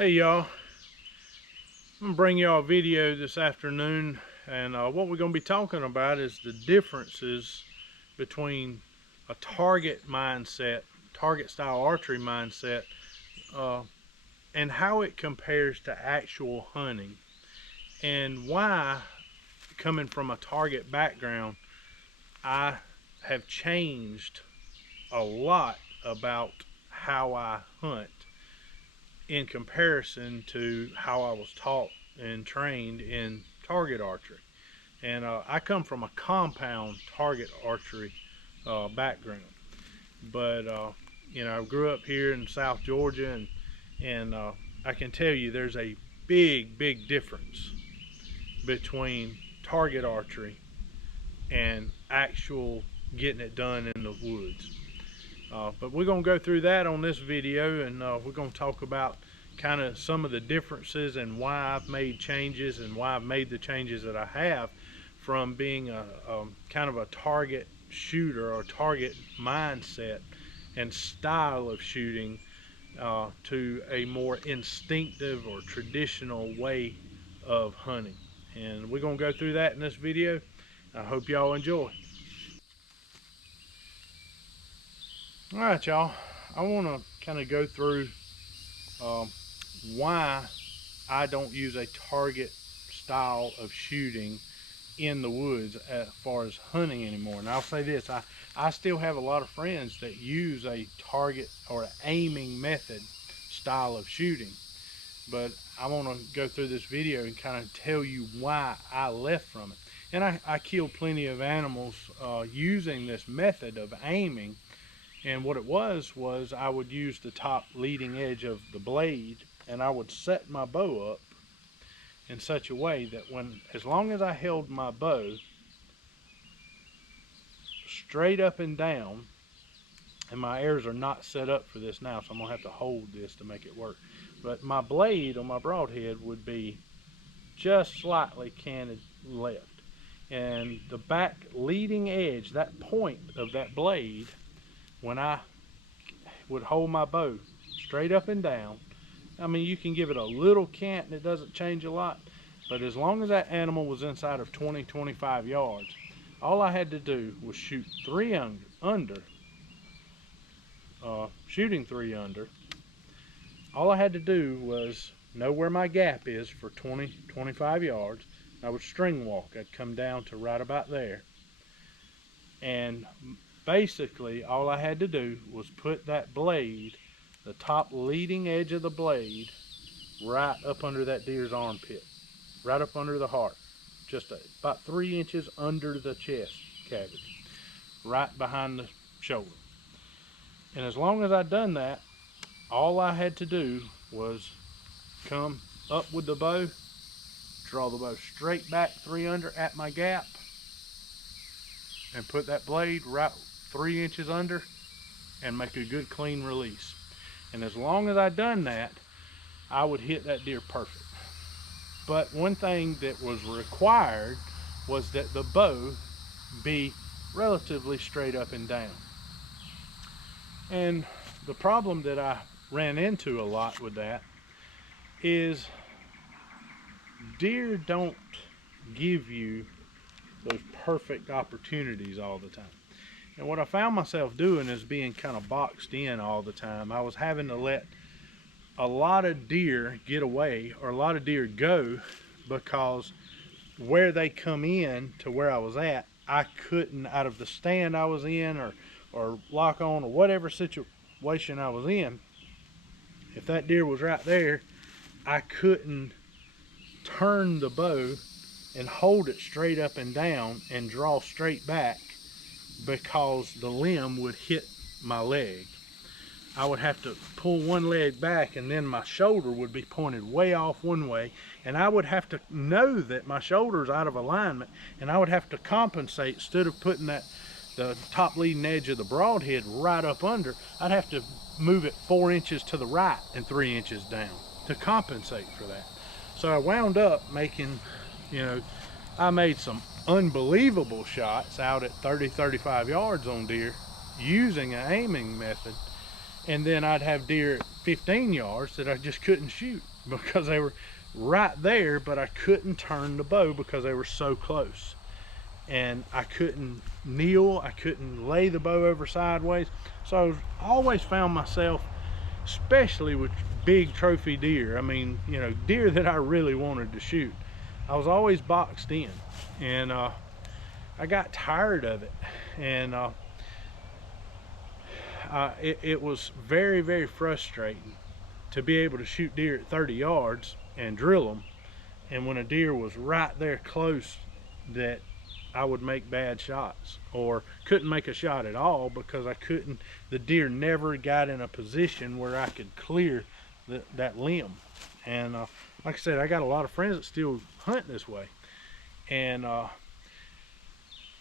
Hey y'all, I'm gonna bring y'all a video this afternoon, and what we're gonna be talking about is the differences between a target mindset, target style archery mindset, and how it compares to actual hunting, and why, coming from a target background, I have changed a lot about how I hunt in comparison to how I was taught and trained in target archery. And I come from a compound target archery background, but you know, I grew up here in South Georgia, and I can tell you there's a big difference between target archery and actual getting it done in the woods. But we're going to go through that on this video, and we're going to talk about kind of some of the differences and why I've made changes and why I've made the changes that I have from being a kind of a target shooter or target mindset and style of shooting to a more instinctive or traditional way of hunting. And we're going to go through that in this video. I hope y'all enjoy. Alright y'all, I want to kind of go through why I don't use a target style of shooting in the woods as far as hunting anymore. And I'll say this, I still have a lot of friends that use a target or aiming method style of shooting, but I want to go through this video and kind of tell you why I left from it. And I killed plenty of animals using this method of aiming. And what it was I would use the top leading edge of the blade, and I would set my bow up in such a way that as long as I held my bow straight up and down, and my arrows are not set up for this now, so I'm gonna have to hold this to make it work, but my blade on my broadhead would be just slightly canted left, and the back leading edge, that point of that blade, when I would hold my bow straight up and down, I mean, you can give it a little cant and it doesn't change a lot, but as long as that animal was inside of 20-25 yards, all I had to do was shoot three under, shooting three under. All I had to do was know where my gap is for 20-25 yards. I would string walk. I'd come down to right about there, and basically all I had to do was put that blade, the top leading edge of the blade, right up under that deer's armpit, right up under the heart, just about 3 inches under the chest cavity, right behind the shoulder. And as long as I'd done that, all I had to do was come up with the bow, draw the bow straight back 3 under at my gap, and put that blade right 3 inches under and make a good clean release. And as long as I done that, I would hit that deer perfect. But one thing that was required was that the bow be relatively straight up and down. And the problem that I ran into a lot with that is deer don't give you those perfect opportunities all the time. And what I found myself doing is being kind of boxed in all the time. I was having to let a lot of deer get away, or a lot of deer go, because where they come in to where I was at, I couldn't, out of the stand I was in, or lock on, or whatever situation I was in, if that deer was right there, I couldn't turn the bow and hold it straight up and down and draw straight back, because the limb would hit my leg. I would have to pull one leg back, and then my shoulder would be pointed way off one way, and I would have to know that my shoulder's out of alignment, and I would have to compensate. Instead of putting the top leading edge of the broadhead right up under, I'd have to move it 4 inches to the right and 3 inches down to compensate for that. So I wound up making, you know, I made some unbelievable shots out at 30-35 yards on deer using an aiming method, and then I'd have deer at 15 yards that I just couldn't shoot. because they were right there, but I couldn't turn the bow because they were so close. And I couldn't kneel, I couldn't lay the bow over sideways. So I always found myself, especially with big trophy deer, I mean, you know, deer that I really wanted to shoot, I was always boxed in. And I got tired of it. And it was very, very frustrating to be able to shoot deer at 30 yards and drill them. And when a deer was right there close, that I would make bad shots or couldn't make a shot at all because I couldn't, the deer never got in a position where I could clear that limb. And like I said, I got a lot of friends that still hunt this way. And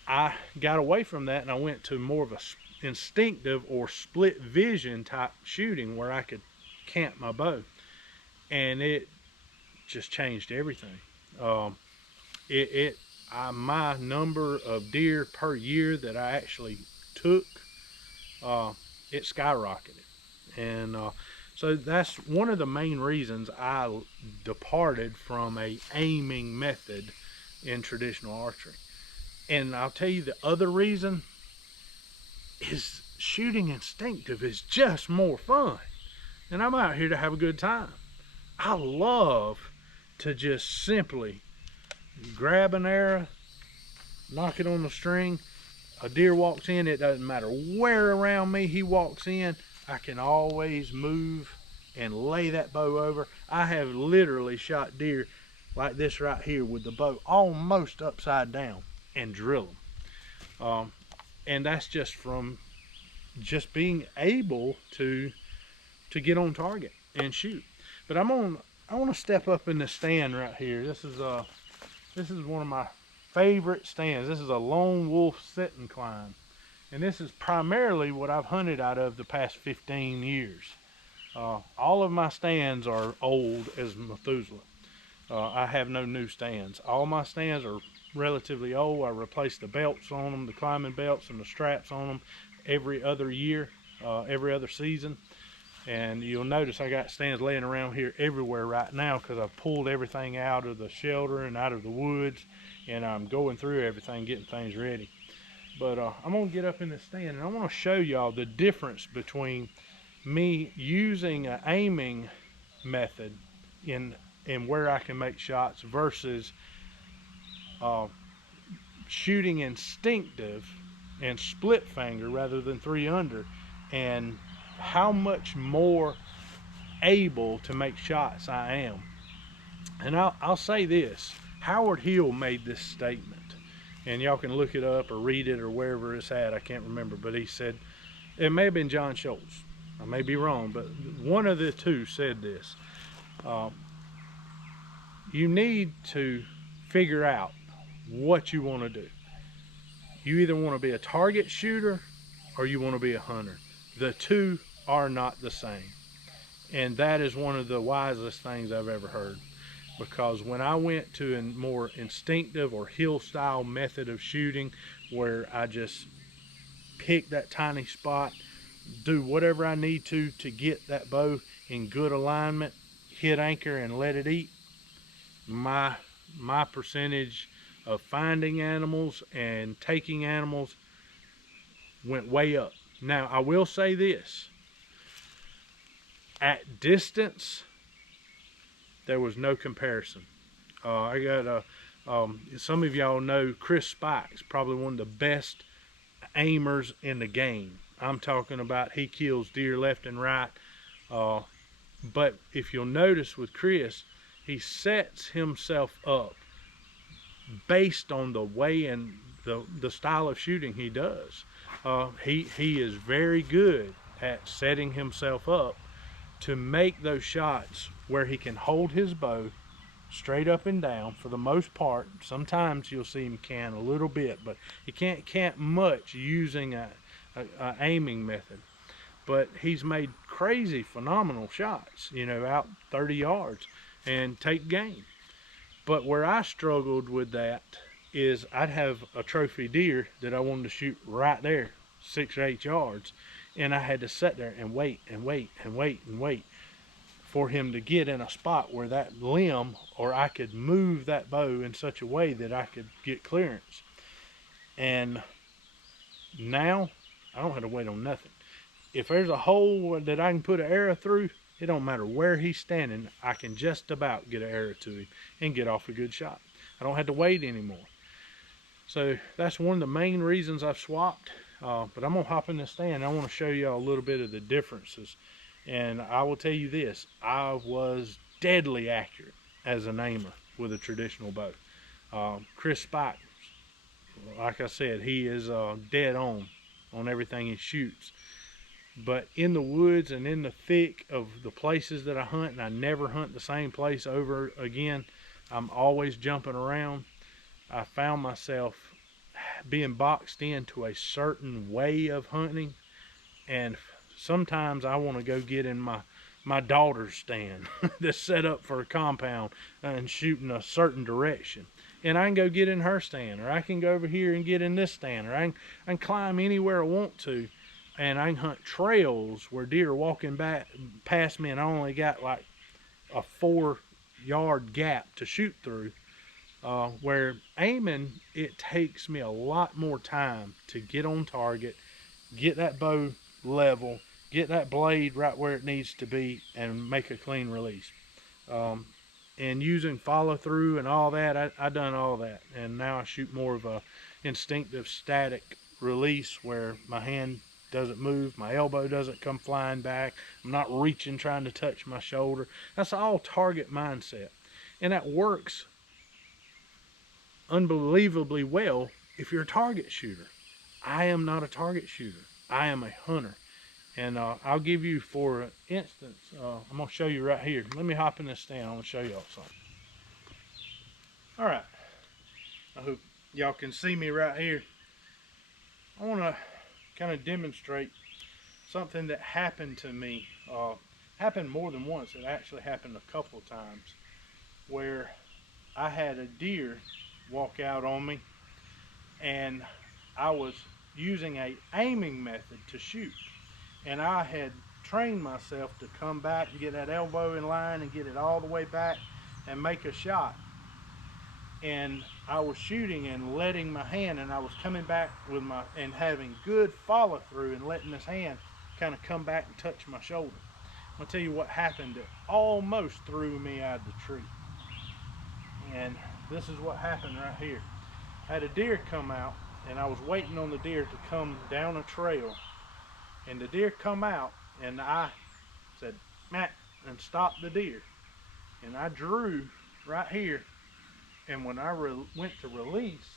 I got away from that and I went to more of a instinctive or split vision type shooting where I could camp my bow. And it just changed everything. My number of deer per year that I actually took, it skyrocketed. And so that's one of the main reasons I departed from a aiming method in traditional archery. And I'll tell you the other reason is shooting instinctive is just more fun. And I'm out here to have a good time. I love to just simply grab an arrow, knock it on the string, a deer walks in, it doesn't matter where around me he walks in, I can always move and lay that bow over. I have literally shot deer like this right here with the bow almost upside down and drill them. And that's just from just being able to get on target and shoot. But I want to step up in the stand right here. This is one of my favorite stands. This is a lone wolf sit and climb. And this is primarily what I've hunted out of the past 15 years. All of my stands are old as Methuselah. I have no new stands. All my stands are relatively old. I replace the belts on them, the climbing belts and the straps on them every other year, every other season. And you'll notice I got stands laying around here everywhere right now because I've pulled everything out of the shelter and out of the woods, and I'm going through everything, getting things ready. But I'm gonna get up in the stand and I want to show y'all the difference between me using an aiming method in where I can make shots versus shooting instinctive and split finger rather than 3-under, and how much more able to make shots I am. And I'll say this, Howard Hill made this statement, and y'all can look it up or read it or wherever it's at, I can't remember, but he said, it may have been John Schultz, I may be wrong, but one of the two said this, you need to figure out what you want to do. You either want to be a target shooter or you want to be a hunter. The two are not the same. And that is one of the wisest things I've ever heard. Because when I went to a more instinctive or hill style method of shooting, where I just pick that tiny spot, do whatever I need to get that bow in good alignment, hit anchor and let it eat, my percentage of finding animals and taking animals went way up. Now, I will say this, at distance, there was no comparison. I got some of y'all know Chris Spikes, probably one of the best aimers in the game. I'm talking about he kills deer left and right. But if you'll notice with Chris, he sets himself up based on the way and the style of shooting he does. He is very good at setting himself up to make those shots where he can hold his bow straight up and down for the most part. Sometimes you'll see him can a little bit, but he can't camp much using a aiming method. But he's made crazy, phenomenal shots, you know, out 30 yards and take game. But where I struggled with that is I'd have a trophy deer that I wanted to shoot right there, 6 or 8 yards, and I had to sit there and wait and wait and wait and wait for him to get in a spot where that limb, or I could move that bow in such a way that I could get clearance. And now I don't have to wait on nothing. If there's a hole that I can put an arrow through, it don't matter where he's standing, I can just about get an arrow to him and get off a good shot. I don't have to wait anymore. So that's one of the main reasons I've swapped. But I'm gonna hop in the stand. I want to show you a little bit of the differences. And I will tell you this, I was deadly accurate as an aimer with a traditional bow. Chris Spike, like I said, he is dead on everything he shoots. But in the woods and in the thick of the places that I hunt, and I never hunt the same place over again, I'm always jumping around. I found myself being boxed into a certain way of hunting, and sometimes I want to go get in my daughter's stand that's set up for a compound and shoot in a certain direction, and I can go get in her stand, or I can go over here and get in this stand, or I can climb anywhere I want to, and I can hunt trails where deer are walking back past me and I only got like a 4-yard gap to shoot through. Where aiming, it takes me a lot more time to get on target, get that bow level, get that blade right where it needs to be, and make a clean release. And using follow through and all that, I done all that, and now I shoot more of a instinctive static release where my hand doesn't move, my elbow doesn't come flying back, I'm not reaching trying to touch my shoulder. That's all target mindset, and that works unbelievably well if you're a target shooter. I am not a target shooter. I am a hunter. And I'll give you, for instance, I'm going to show you right here. Let me hop in this stand. I'm going to show y'all something. All right. I hope y'all can see me right here. I want to kind of demonstrate something that happened to me. Happened more than once. It actually happened a couple of times, where I had a deer walk out on me, and I was using a aiming method to shoot, and I had trained myself to come back and get that elbow in line and get it all the way back and make a shot. And I was shooting and letting my hand, and I was coming back with my, and having good follow through and letting this hand kind of come back and touch my shoulder. I'm gonna tell you what happened. It almost threw me out of the tree. And this is what happened right here. I had a deer come out, and I was waiting on the deer to come down a trail, and the deer come out, and I said, Matt, and stopped the deer, and I drew right here, and when I went to release,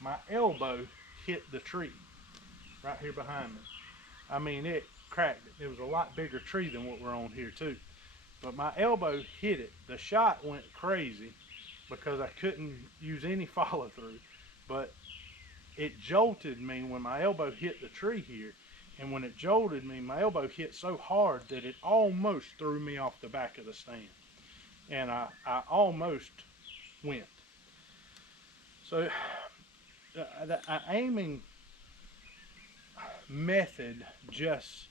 my elbow hit the tree right here behind me. I mean, it cracked it. It was a lot bigger tree than what we're on here too, but my elbow hit it. The shot went crazy because I couldn't use any follow through, but it jolted me when my elbow hit the tree here, and when it jolted me, my elbow hit so hard that it almost threw me off the back of the stand, and I almost went. So the aiming method just,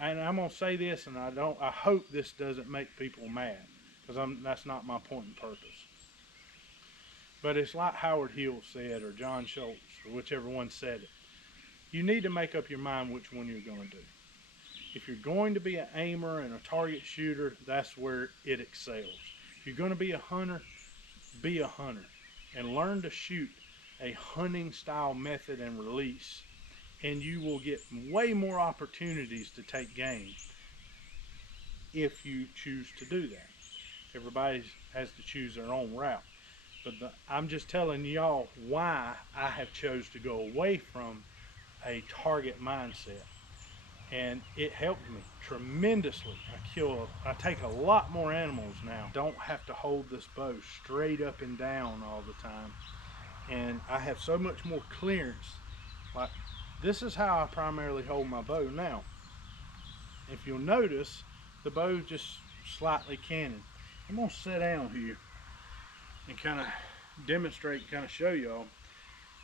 and I'm gonna say this, and I hope this doesn't make people mad, because that's not my point and purpose. But it's like Howard Hill said, or John Schultz, or whichever one said it. You need to make up your mind which one you're going to do. If you're going to be an aimer and a target shooter, that's where it excels. If you're going to be a hunter, be a hunter, and learn to shoot a hunting style method and release, and you will get way more opportunities to take game if you choose to do that. Everybody has to choose their own route, but I'm just telling y'all why I have chose to go away from a target mindset, and it helped me tremendously. I take a lot more animals now. Don't have to hold this bow straight up and down all the time, and I have so much more clearance. Like, this is how I primarily hold my bow now. If you'll notice, the bow just slightly canted. I'm gonna sit down here and kind of demonstrate, kind of show y'all.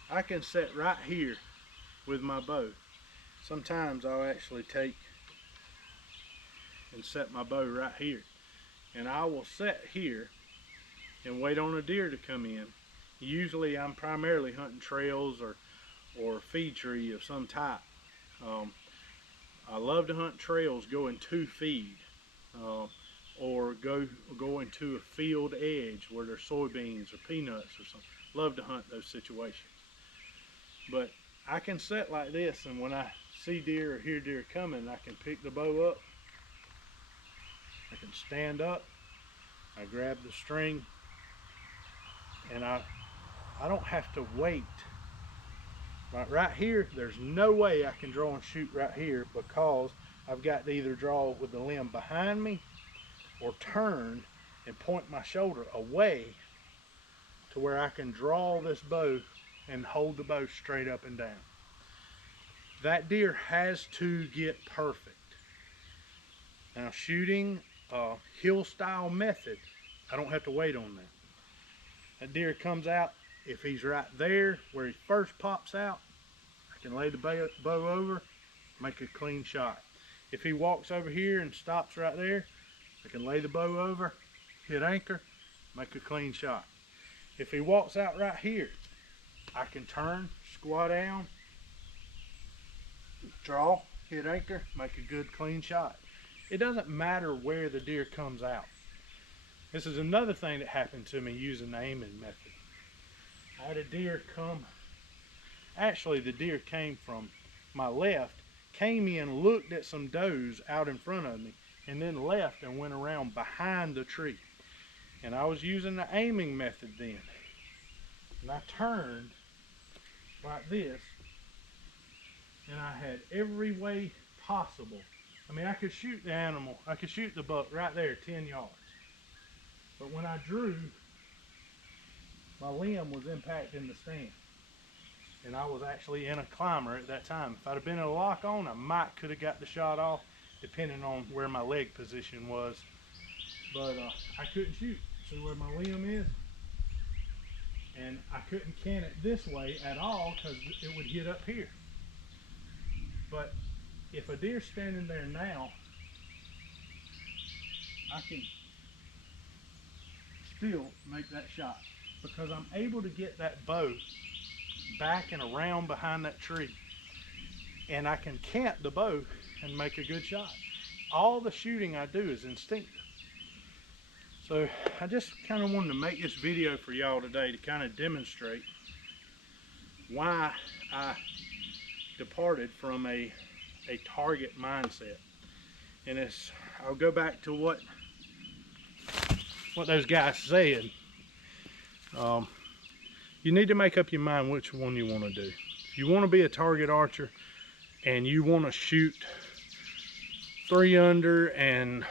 I can sit right here with my bow. Sometimes I'll actually take and set my bow right here. And I will sit here and wait on a deer to come in. Usually I'm primarily hunting trails or feed tree of some type. I love to hunt trails going to feed, or go into a field edge where there's soybeans or peanuts or something. Love to hunt those situations. But I can sit like this, and when I see deer or hear deer coming, I can pick the bow up, I can stand up, I grab the string, and I don't have to wait. Right here, there's no way I can draw and shoot right here, because I've got to either draw with the limb behind me or turn and point my shoulder away to where I can draw this bow and hold the bow straight up and down. That deer has to get perfect. Now, shooting a hill style method, I don't have to wait on that. That deer comes out, if he's right there where he first pops out, I can lay the bow over, make a clean shot. If he walks over here and stops right there, I can lay the bow over, hit anchor, make a clean shot. If he walks out right here, I can turn, squat down, draw, hit anchor, make a good clean shot. It doesn't matter where the deer comes out. This is another thing that happened to me using the aiming method. I had a deer come, actually the deer came from my left, came in, looked at some does out in front of me, and then left and went around behind the tree. And I was using the aiming method then. And I turned like this, and I had every way possible. I mean, I could shoot the animal, I could shoot the buck right there 10 yards. But when I drew, my limb was impacting the stand. And I was actually in a climber at that time. If I'd have been in a lock on, I could have got the shot off, depending on where my leg position was. But I couldn't shoot. See where my limb is? And I couldn't can it this way at all, because it would hit up here. But if a deer's standing there now, I can still make that shot, because I'm able to get that bow back and around behind that tree, and I can cant the bow and make a good shot. All the shooting I do is instinctive. So I just kind of wanted to make this video for y'all today to kind of demonstrate why I departed from a target mindset. And I'll go back to what those guys said. You need to make up your mind which one you want to do. If you want to be a target archer and you want to shoot 3 under and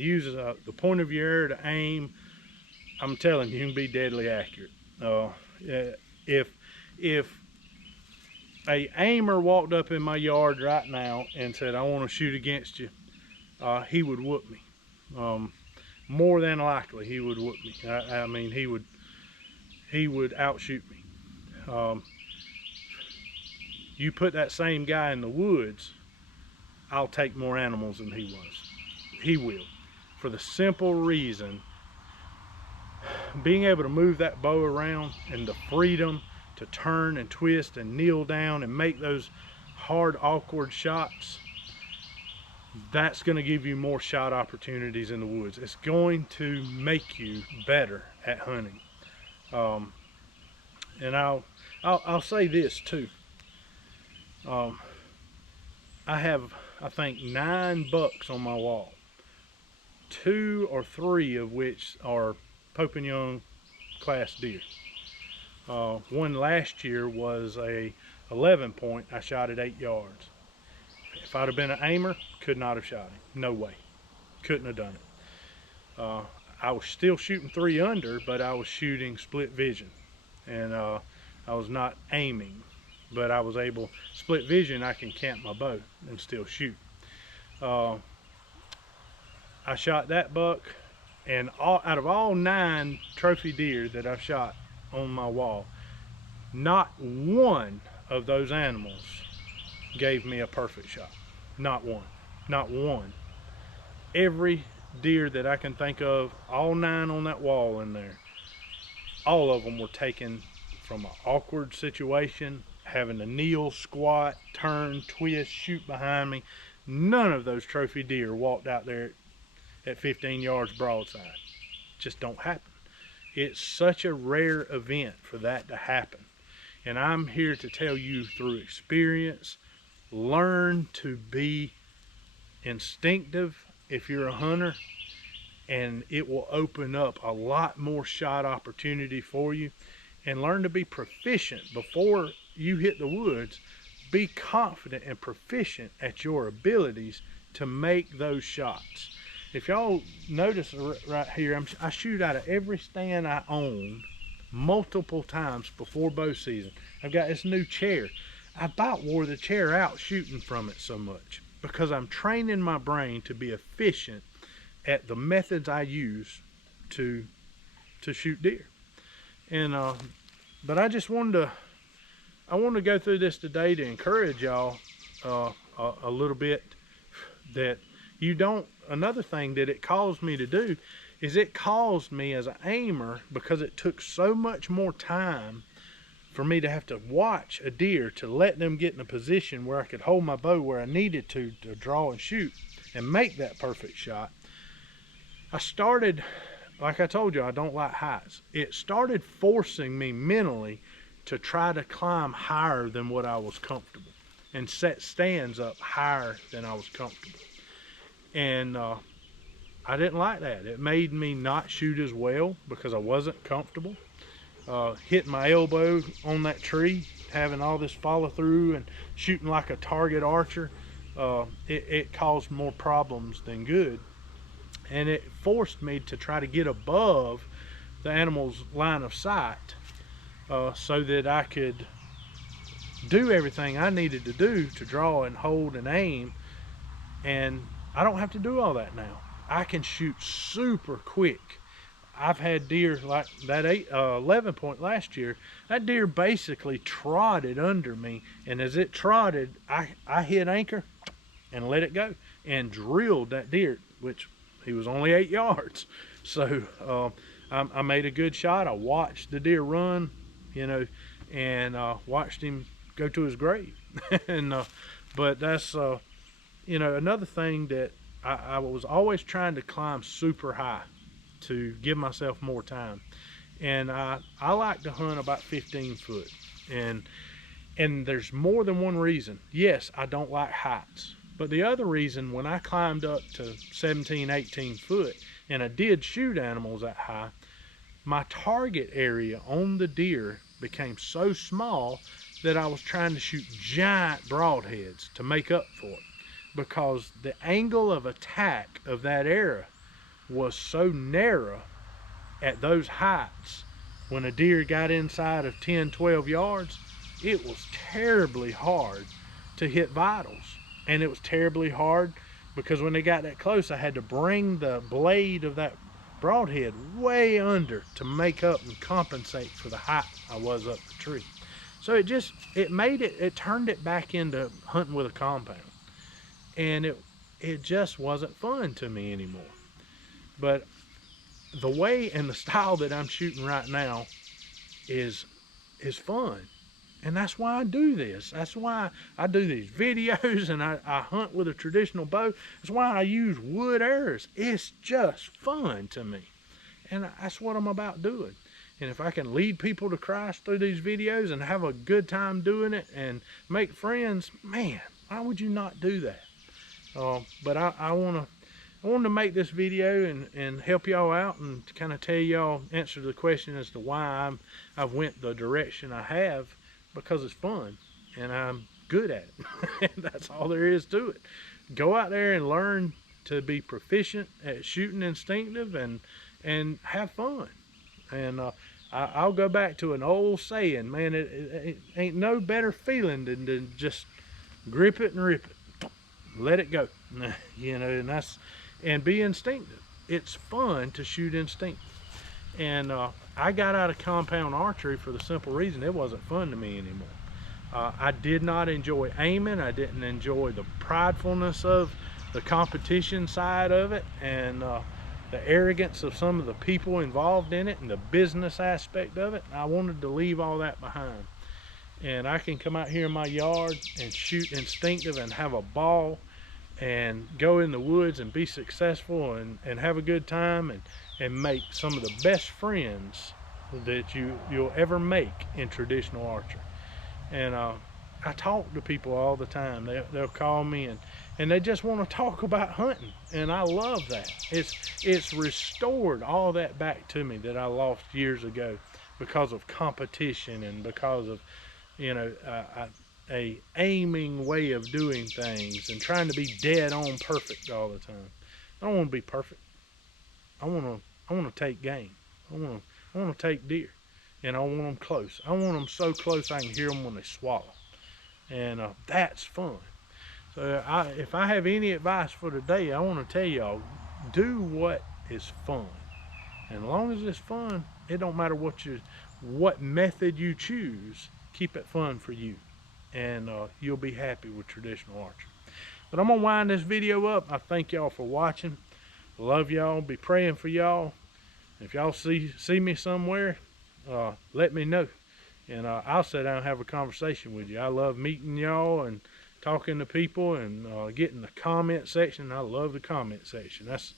use the point of your arrow to aim, I'm telling you, you can be deadly accurate. If a aimer walked up in my yard right now and said, I want to shoot against you, he would whoop me. More than likely he would whoop me. I mean, he would outshoot me. You put that same guy in the woods, I'll take more animals than he was. He will, for the simple reason, being able to move that bow around and the freedom to turn and twist and kneel down and make those hard, awkward shots, that's going to give you more shot opportunities in the woods. It's going to make you better at hunting. And I'll say this too. I have, I think, 9 bucks on my wall, 2 or 3 of which are Pope and Young class deer. One last year was a 11 point. I shot at 8 yards. If I'd have been an aimer, could not have shot him. No way. Couldn't have done it. I was still shooting 3 under, but I was shooting split vision. And I was not aiming, but I was able, split vision, I can camp my bow and still shoot. I shot that buck, and out of all 9 trophy deer that I've shot on my wall, not one of those animals gave me a perfect shot. Not one. Not one. every deer that I can think of, all 9 on that wall in there, all of them were taken from an awkward situation, having to kneel, squat, turn, twist, shoot behind me. None of those trophy deer walked out there at 15 yards broadside. Just don't happen. It's such a rare event for that to happen. And I'm here to tell you through experience, learn to be instinctive if you're a hunter, and it will open up a lot more shot opportunity for you. And learn to be proficient before you hit the woods. Be confident and proficient at your abilities to make those shots. If y'all notice right here, I shoot out of every stand I own multiple times before bow season. I've got this new chair. I about wore the chair out shooting from it so much because I'm training my brain to be efficient at the methods I use to shoot deer. And but I just wanted to go through this today to encourage y'all a little bit, that you don't. Another thing that it caused me to do is it caused me as an aimer, because it took so much more time for me to have to watch a deer to let them get in a position where I could hold my bow where I needed to draw and shoot and make that perfect shot. I started, like I told you, I don't like heights. It started forcing me mentally to try to climb higher than what I was comfortable and set stands up higher than I was comfortable. And I didn't like that. It made me not shoot as well because I wasn't comfortable. Hitting my elbow on that tree, having all this follow through and shooting like a target archer, it caused more problems than good. And it forced me to try to get above the animal's line of sight so that I could do everything I needed to do to draw and hold and aim. And I don't have to do all that now. I can shoot super quick. I've had deer like that 11 point last year. That deer basically trotted under me, and as it trotted, I hit anchor and let it go and drilled that deer, which he was only 8 yards. So I made a good shot. I watched the deer run, you know, and watched him go to his grave. And but that's you know, another thing that I was always trying to climb super high to give myself more time. And I like to hunt about 15 foot. And there's more than one reason. Yes, I don't like heights. But the other reason, when I climbed up to 17, 18 foot, and I did shoot animals that high, my target area on the deer became so small that I was trying to shoot giant broadheads to make up for it, because the angle of attack of that area was so narrow at those heights. When a deer got inside of 10, 12 yards, it was terribly hard to hit vitals. And it was terribly hard because when they got that close, I had to bring the blade of that broadhead way under to make up and compensate for the height I was up the tree. So it turned it back into hunting with a compound. And it just wasn't fun to me anymore. But the way and the style that I'm shooting right now is fun. And that's why I do this. That's why I do these videos, and I hunt with a traditional bow. That's why I use wood arrows. It's just fun to me. And that's what I'm about doing. And if I can lead people to Christ through these videos and have a good time doing it and make friends, man, why would you not do that? But I wanted to make this video and help y'all out and kind of tell y'all, answer the question as to why I've went the direction I have, because it's fun and I'm good at it. And that's all there is to it. Go out there and learn to be proficient at shooting instinctive and have fun. And I'll go back to an old saying, man, it ain't no better feeling than to just grip it and rip it. Let it go. You know, and be instinctive. It's fun to shoot instinctive. And I got out of compound archery for the simple reason it wasn't fun to me anymore. I did not enjoy aiming. I didn't enjoy the pridefulness of the competition side of it, and the arrogance of some of the people involved in it, and the business aspect of it. I wanted to leave all that behind, and I can come out here in my yard and shoot instinctive and have a ball, and go in the woods and be successful, and have a good time, and make some of the best friends that you'll ever make in traditional archery. And I talk to people all the time. They'll call me, and they just want to talk about hunting, and I love that. It's restored all that back to me that I lost years ago because of competition, and because of, you know, a aiming way of doing things, and trying to be dead on perfect all the time. I don't want to be perfect. I want to take game. I want to take deer, and I want them close. I want them so close I can hear them when they swallow, and that's fun. So if I have any advice for today, I want to tell y'all, do what is fun. And as long as it's fun, it don't matter what method you choose. Keep it fun for you, and you'll be happy with traditional archery. But I'm gonna wind this video up. I thank y'all for watching. Love y'all. Be praying for y'all. If y'all see me somewhere, let me know, and I'll sit down and have a conversation with you. I love meeting y'all and talking to people, and getting the comment section. I love the comment section. That's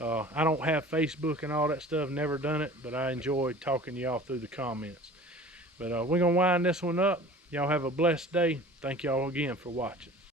I don't have Facebook and all that stuff, never done it, but I enjoyed talking to y'all through the comments. But we're gonna wind this one up. Y'all have a blessed day. Thank y'all again for watching.